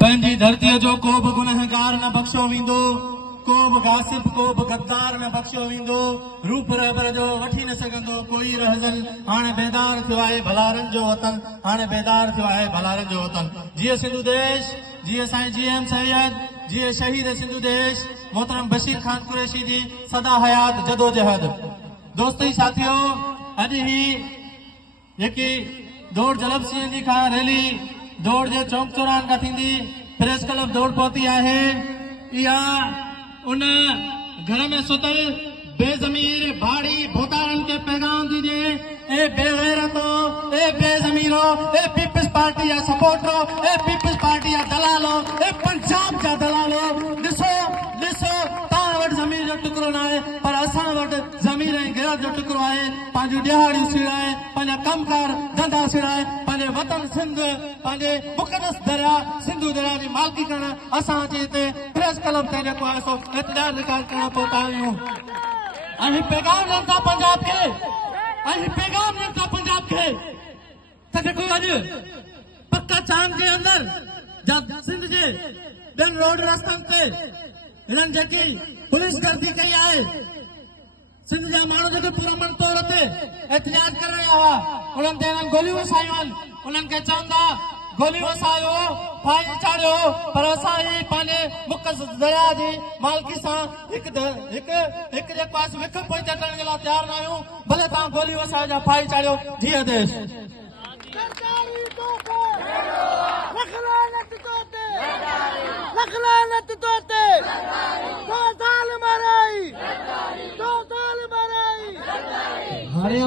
पंहिंजी धरतीअ जो को बि गुनहगार न बख़्शो वेंदो, को बि गासिब को बि गद्दार न बख़्शो वेंदो। रूप रहबर जो वठी न सघंदो कोई रहजन। हाणे बेदार थियो आहे भलारनि जो वतन, हाणे बेदार थियो आहे भलारनि जो वतन। जीअं सिंधु देश, जीअं साईं GM सैयद, जीअं शहीद सिंधु देश मोहतरम बशीर खान कुरैशी जी सदा हयात जदोजहद। दोस्ती साथियों, अॼु ही जेकी दौड़ जलब सिंह जी खां रैली दौड़ जे चौक चौराहनि खां थींदी प्रेस क्लब दौड़ पहुती आहे। इहा उन घर में सुतल बेज़मीर भाड़ी भोतारनि के पैगाम दीजिए। ए बेगैरतो, ए बेज़मीरो, ए पीपल्स पार्टी या सपोर्टरो, ए पीपल्स पार्टी या दलालो, ए पंजाब जा दलालो, ॾिसो ॾिसो तव्हां वटि ज़मीर जो टुकड़ो न आहे पर असां वटि ज़मीर ऐं ग़ैरत जो टुकड़ो आहे। पंहिंजूं ॾियारियूं सिड़ाए, पंहिंजा कमकार धंधा सिड़ाए, पंहिंजे वतन सिंध, पंहिंजे मुक़दस दरिया सिंधु दरिया जी मालिकी करणु असां जे हिते प्रेस क्लब ते जेको आहे सो एतजाज रिकॉर्ड करणु पहुता आहियूं। ऐं पैगाम ॾियनि था पंजाब खे, ऐं पैगाम ॾियनि था पंजाब खे त जेको अॼु पक्का चांद जे अंदरि सिंध जे ॿियनि रोड रस्तनि ते हिननि जेकी पुलिस गर्दी कई आहे, सिंध जा माण्हू जेके पुरअमन तौर ते एहतिजाज करे रहिया हुआ, उन्हनि ते हिननि गोलियूं वसायूं आहिनि। उन्हनि खे चवनि था गोलियूं वसायो, फाइन चाढ़ियो, पर असां ही पंहिंजे मुक़दस दरिया जी मालिकी सां हिकु जेको आहे विख पोइ चटण जे लाइ तयारु न आहियूं। भले तव्हां गोलियूं वसायो या फाइन चाढ़ियो, जीअं देश। हाणे